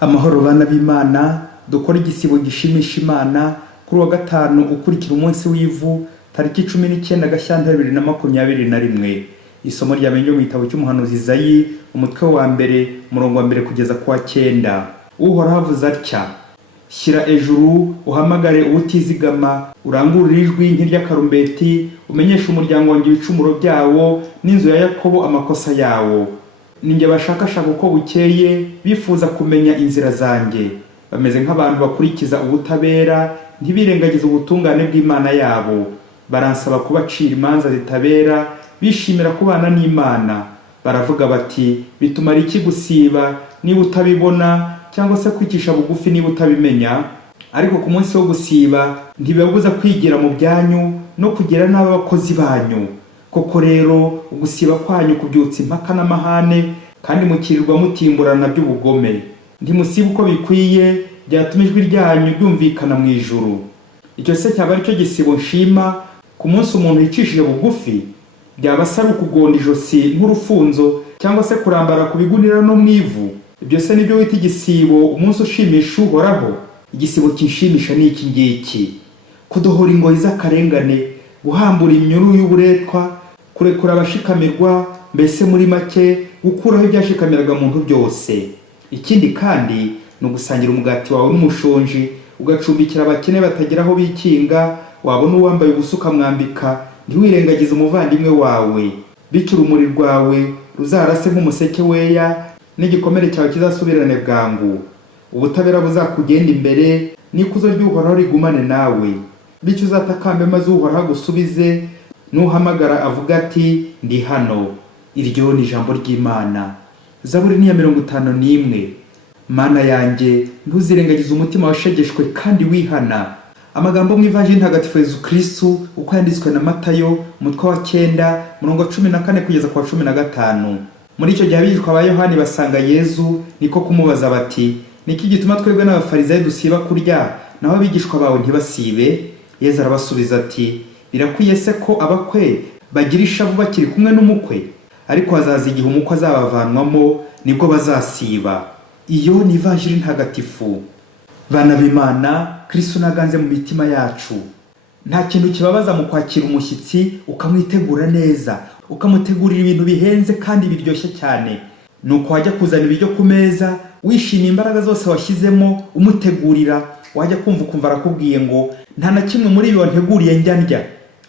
Amahoro bana b'Imana, dukora igisibo gishimisha Imana kuri wa gatanu ukurikira umunsi w'ivu tariki 19 Gashyantare 2021. Isomo ryamenye mu gitabo cy'umuhanuzi Izayi umutwe wa mbere murongo wa mbere kugeza kwa 9. Uhoraho avuze atya: Shyira ejuru uhamagare ubutizigama, urangurure ijwi nk'iry'akarumbeti, umenyeshe umuryango wanjye ibicumuro byawo n'inzu ya Yakobo amakosa yawo. Ninjye bashakashaka uko bukeye, bifuza kumenya inzira zanjye. Bameze nk'abantu bakurikiza ubutabera, ntibirengagize ubutungane bw'Imana yabo. Baransaba kubacira imanza zitabera, bishimira kubana n'Imana. Baravuga bati: bitumara iki gusiba niba utabibona, cyangwa se kwicisha bugufi niba utabimenya? Ariko ku munsi wo gusiba ntibibabuza kwigira mu byanyu no kugira n'abakozi banyu. Koko rero ugusiba kwanyu kubyutsa impaka n'amahane, kandi mukirirwa mutimburana by'ubugome. Ntimusiba uko bikwiye, byatuma ijwi ryanyu ryumvikana mu ijuru. Icyo se cyaba ari cyo gisibo nshima ku munsi umuntu yicishije bugufi? Byaba ari ukugonda ijosi nk'urufunzo, cyangwa se kurambara ku bigunira no mu ivu? Ibyo se nibyo wita igisibo umunsi ushimisha Uhoraho? Igisibo kinshimisha ni iki ngiki: kudohora ingoyi z'akarengane, guhambura imyuru y'uburetwa, kurekura abashikamirwa, mbese muri make gukuraho ibyashikamiraga muntu byose. Ikindi kandi no gusangira umugati wawe n'umushonji, ugacumbikira abakene batagira aho bikinga, wabona uwambaye ubusa ukamwambika, ntiwirengagize umuvandimwe wawe. Bityo urumuri rwawe ruzarase nk'umuseke weya, n'igikomere cyawe kizasubirane bwangu. Ubutabera buzakugenda imbere, n'ikuzo ry'Uhoraho rigumane nawe. Bityo uzatakambe maze Uhoraho agusubize, nuhamagara avuga ati: ndi hano. Iryo ni ijambo ry'Imana. Zaburi ni ya 51. Mana yanjye, ntuzirengagize umutima washegeshwe kandi wihana. Amagambo mu Ivanjili ntagatifu Yesu Kristo uko yanditswe na Matayo umutwe wa 9 murongo 14 kugeza kwa 15. Muri icyo gihe abigishwa ba Yohani basanga Yesu, niko kumubaza bati: niki gituma twebwe n'abafarisayo dusiba kurya, naho abigishwa bawe ntibasibe? Yesu arabasubiza ati: birakwiye se ko abakwe bagira ishavu bakiri kumwe n'umukwe? Ariko hazaza igihe umukwe azabavanwamo, nibwo bazasiba. Iyo ni Ivanjili ntagatifu. Bana b'Imana, Kristo naganze mu mitima yacu. Nta kintu kibabaza mu kwakira umushyitsi ukamwitegura neza, ukamutegurira ibintu bihenze kandi biryoshye cyane. Nuko wajya kuzana ibiryo ku meza, wishimiye imbaraga zose washyizemo umutegurira, wajya kumva arakubwiye ngo nta na kimwe muri ibi wanteguriye njya ndya.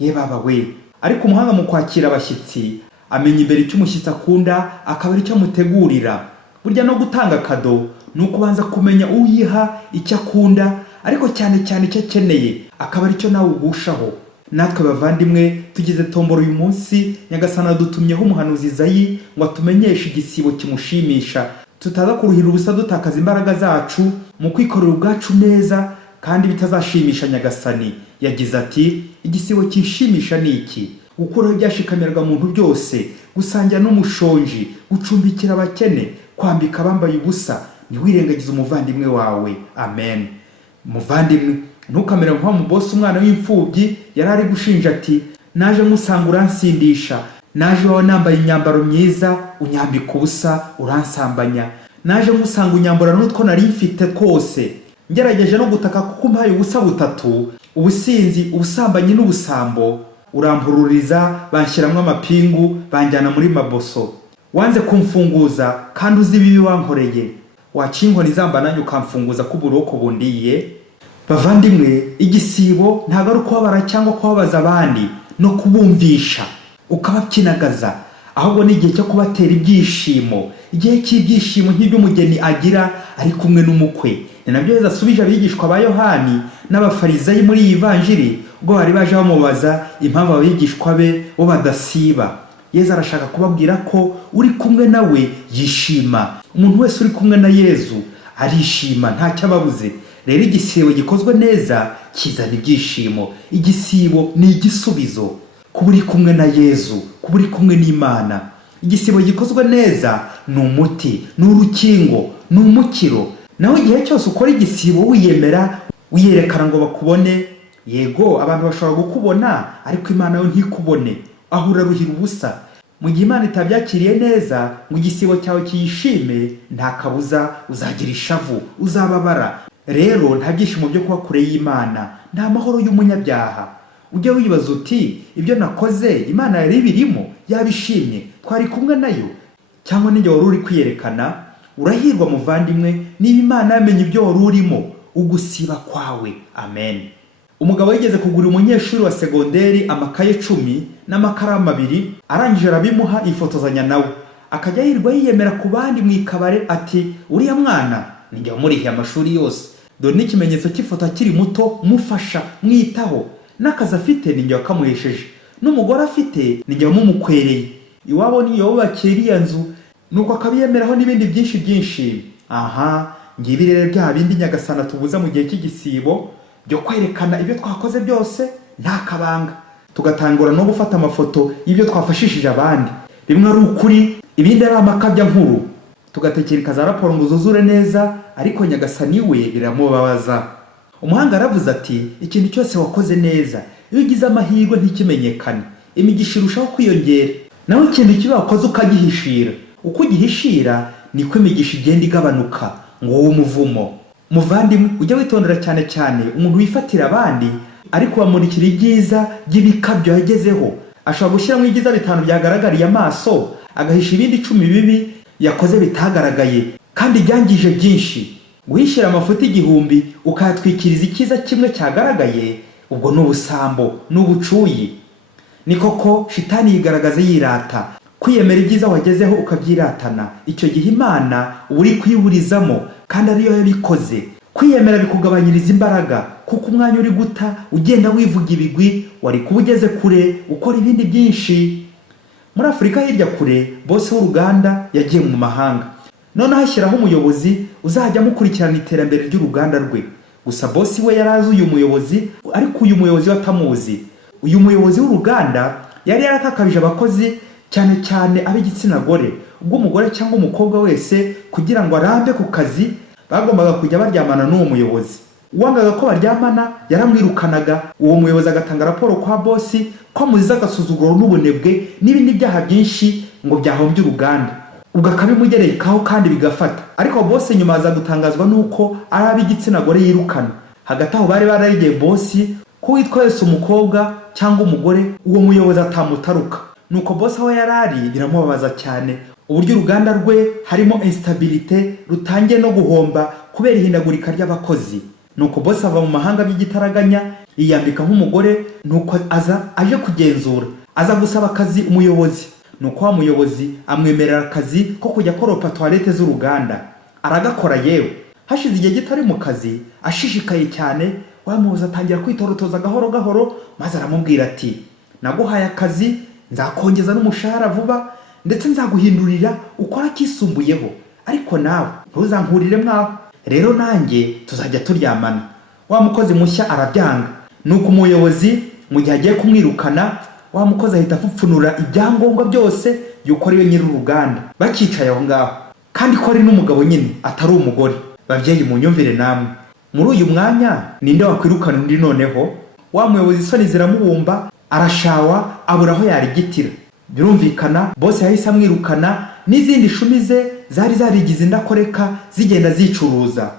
Ye baba we! Ariko umuhanga mu kwakira abashyitsi amenya imbere icyo umushyitsi akunda, akaba ari cyo amutegurira. Burya no gutanga kado ni ukubanza kumenya uyiha icyo akunda, ariko cyane cyane icyo akeneye, akaba ari cyo nawe ugushaho. Natwe bavandimwe tugize tombora uyu munsi, Nyagasana dutumyeho umuhanuzi Izayi ngo atumenyeshe igisibo kimushimisha, tutaza kuruhira ubusa dutakaza imbaraga zacu mu kwikorera ubwacu neza kandi bitazashimisha Nyagasani. Yagize ati: igisibo kinshimisha ni iki: gukuraho ibyashikamirwaga muntu byose, gusangira n'umushonji, gucumbikira abakene, kwambika abambaye ubusa, ntiwirengagize umuvandimwe wawe. Amen. Muvandimwe, ntukamere nko mu boss umwana w'imfubyi yarari gushinja ati: naje musanga uransindisha, naje wawe nambaye imyambaro myiza unyambika ubusa uransambanya, naje musanga unyambura n'utwo nari mfite twose, ngerageje no gutaka kuko mpaye ubusa butatu: ubusinzi, ubusambanyi n'ubusambo. Urampururiza, banshyiramo amapingu, banjyana muri maboso. Wanze kumfunguza kandi uzi ibibi wankoreye, wacinkoni zamba nanyu ukamfunguza kuburoko bundiye. Bavandimwe, igisibo ntago ari kubabara cyangwa kubabaza abandi no kubumvisha ukabakinagaza, ahubwo ni igihe cyo kubatera ibyishimo, igihe cy'ibyishimo nk'iby'umugeni agira ari kumwe n'umukwe. Ni nabyo Yesu asubije abigishwa ba Yohani n'abafarisayo muri iyi Ivanjili ubwo bari baje bamubaza impamvu abigishwa be bo badasiba. Yesu arashaka kubabwira ko uri kumwe nawe yishima. Umuntu wese uri kumwe na Yesu arishima, ntacyo ababuze. rero igisibo gikozwe neza kizana ibyishimo. Igisibo ni igisubizo kuba uri kumwe na Yezu, kuba uri kumwe n'Imana. Igisibo gikozwe neza ni umuti, ni urukingo, ni umukiro. Naho igihe cyose ukora igisibo wiyemera, wiyerekana ngo bakubone, yego abantu bashobora gukubona ariko Imana yo ntikubone, aho uraruhira ubusa. Mu gihe Imana itabyakiriye neza ngo igisibo cyawe kiyishime, nta kabuza uzagira ishavu, uzababara. Rero nta byishimo byo kuba kure y'Imana, nta mahoro y'umunyabyaha. Ujye wibaza uti ibyo nakoze Imana yari birimo, yabishimye, twari kumwe nayo? Cyangwa ninjye wari uri kwiyerekana? Urahirwa muvandimwe niba Imana yamenye ibyo wari urimo, ugusiba kwawe. Amen. Umugabo yigeze kugura umunyeshuri wa segonderi amakaye 10 n'amakaramu 2, arangije arabimuha yifotozanya nawe. Akajya yirwa yiyemera ku bandi mu ikabare ati uriya mwana ninjye wamurihiye amashuri yose, dore n'ikimenyetso cy'ifoto akiri muto, mufasha, mwitaho. N'akazi afite ninjye wakamuhesheje, n'umugore afite ninjye wamumukwereye. Iwabo niyo wubakiye iriya nzu, nuko akabiyemeraho n'ibindi byinshi. Aha, ngibi rero bya bindi Nyagasana tubuza mu gihe cy'igisibo byo kwerekana ibyo twakoze byose nta kabanga, tugatangura no gufata amafoto y'ibyo twafashishije abandi. Rimwe ari ukuri, ibindi ari amakabya nkuru, tugatekereka za raporo ngo zuzure neza, ariko Nyagasani we biramubabaza. Umuhanga aravuze ati ikintu cyose wakoze neza, iyo ugize amahirwe ntikimenyekane, imigisha irushaho kwiyongera. Naho ikintu kiba wakoze ukagihishira, uko ugihishira niko imigisha igenda igabanuka, ngo wowe umuvumo. Muvandimwe, ujya witondera cyane umuntu wifatira abandi ariko bamurikira ibyiza by'ibikabyo yagezeho. Ashobora gushyiramo ibyiza 5 byagaragariye amaso, agahisha ibindi 10 bibi yakoze bitagaragaye kandi byangije byinshi. Guhishira amafuti 1000 ukayatwikiriza icyiza kimwe cyagaragaye, ubwo n'ubusambo, n'ubucuyi. Ni koko shitani yigaragaza yirata, kwiyemera ibyiza wagezeho ukabyiratana. Icyo gihe Imana uri kwiburizamo kandi ariyo yabikoze. Kwiyemera bikugabanyiriza imbaraga, kuko umwanya uri guta ugenda wivuga ibigwi, wari kuba ugeze kure ukora ibindi byinshi. Muri Afurika hirya kure, bosi w'uruganda yagiye mu mahanga, none hashyiraho umuyobozi uzajya mukurikirana iterambere ry'uruganda rwe. Gusa bosi we yarazi uyu muyobozi, ariko uyu muyobozi watamuzi. Uyu muyobozi w'uruganda yari yarakakabije abakozi, cyane ab'igitsina gore. Ubwo umugore cyangwa umukobwa wese kugira ngo arambe ku kazi bagombaga kujya baryamana n'uwo muyobozi. Uwangaga ko baryamana yaramwirukanaga. Uwo muyobozi agatanga raporo kwa bosi ko amuziza agasuzuguro n'ubunebwe n'ibindi byaha byinshi ngo byahombye uruganda. Ubwo akabimugerekaho kandi bigafata. Ariko bosi nyuma aza gutangazwa nuko ari ab'igitsina gore yirukana. Hagati aho bari bararigiye bosi ko witwa Yesu umukobwa cyangwa umugore, uwo muyobozi atamutaruka. Nuko bosi aho yarari biramubabaza cyane, uburyo uruganda rwe harimo instabilité, rutangiye no guhomba kubera ihindagurika ry'abakozi. Nuko bosi ava mu mahanga by'igitaraganya, yiyambika nk'umugore, nuko aje kugenzura, aza gusaba akazi umuyobozi. Nuko wa muyobozi amwemerera akazi ko kujya koropa toilette z'uruganda. Aragakora yewe. Hashize igihe gitari mu kazi, ashishikaye cyane, wa muyobozi atangira kwitorotoza gahoro, maze aramubwira ati naguhaye akazi, nzakongeza n'umushahara vuba, ndetse nzaguhindurira ukora kisumbuyeho, ariko nawe ntuzankurire mwaho, rero nanjye tuzajya turyamana. Wa mukozi mushya arabyanga. Nuko umuyobozi mu gihe agiye kumwirukana, wa mukozi ahita apfupfunura ibyangombwa byose yuko ariyo nyiri uruganda. Bakicaye aho ngaho, kandi ko ari n'umugabo nyine atari umugore. Babyeyi munyumvire namwe, muri uyu mwanya ninde wakwirukana undi noneho? Wa muyobozi isoni ziramubumba, arashawa, abura aho yarigitira. Birumvikana bosi yahise amwirukana, n'izindi shumi ze zari zarigize indakoreka zigenda zicuruza.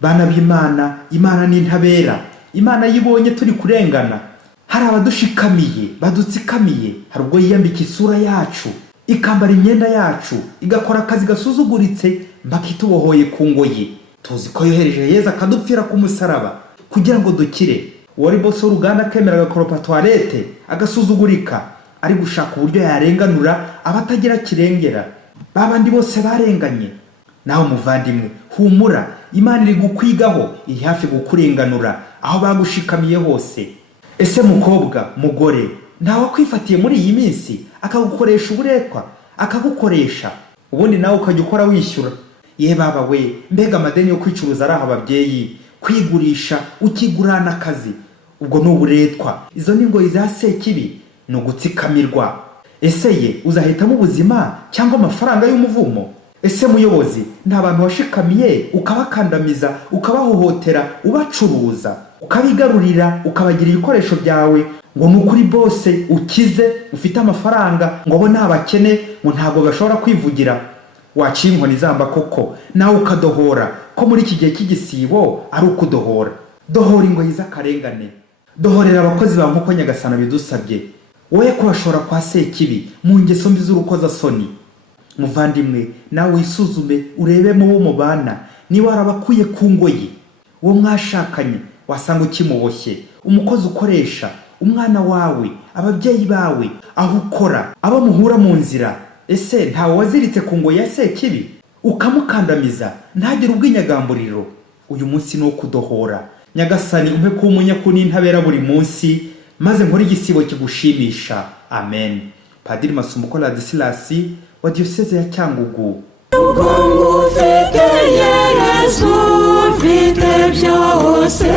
Bana b'Imana, Imana ni ntabera. Imana yibonye turi kurengana, hari abadushikamiye, badutsikamiye, hari ubwo yiyambika isura yacu, ikambara imyenda yacu, igakora akazi gasuzuguritse mpaka itubohoye ku ngoyi. Tuzi ko yohereje Yezu akadupfira ku musaraba kugira ngo dukire. Wari bosi w'uruganda akemera agakoropa toilette, agasuzugurika, ari gushaka uburyo yarenganura abatagira kirengera. Babandi bose barenganye. Naho muvandimwe, humura, Imana iri gukwigaho, iri hafi gukurenganura aho bagushikamiye hose. Ese mukobwa, mugore, ntawe kwifatiye muri iyi minsi akagukoresha uburetwa, akagukoresha ubundi nawe ukajya ukora wishyura? Ye baba we, mbega amadeni yo kwicuruza ari ababyeyi. kwigurisha ukigurana akazi, ubwo ni uburetwa. Izo ni ngoyi za sekibi, ni ugutsikamirwa. Ese ye uzahitamo ubuzima cyangwa amafaranga y'umuvumo? Ese muyobozi, nta bantu washikamiye ukabakandamiza, ukabahohotera, ubacuruza, ukabigarurira, ukabagira ibikoresho byawe, ngo nukuri bose ukize ufite amafaranga, ngo bo ntabakene, ngo ntabwo bashobora kwivugira? Waciye inkoni zamba koko nawe ukadohora ko muri iki gihe cy'igisibo ari ukudohora. Dohora ingoyi z'akarengane, dohorera abakozi ba nk'uko Nyagasana bidusabye, woye kubashora kwa sekibi mu ngeso mbi z'urukozasoni. Muvandimwe, nawe wisuzume urebemo wo mubana niba warabakuye ku ngoyi. Uwo mwashakanye wasanga ukimuboshye, umukozi ukoresha, umwana wawe, ababyeyi bawe, aho ukora, abo muhura mu nzira. Ese ntawe waziritse ku ngoyi ya sekibi ukamukandamiza ntagire ubwinyagamburiro? Uyu munsi ni ukudohora. Nyagasani umpe kuba umunyakuri n'intabera buri munsi, maze nkore igisibo kigushimisha. Amen. Padiri Masumbuko Ladislas wa Diocese ya Cyangugu. Ubwo ngufite Yesu, mfite byose.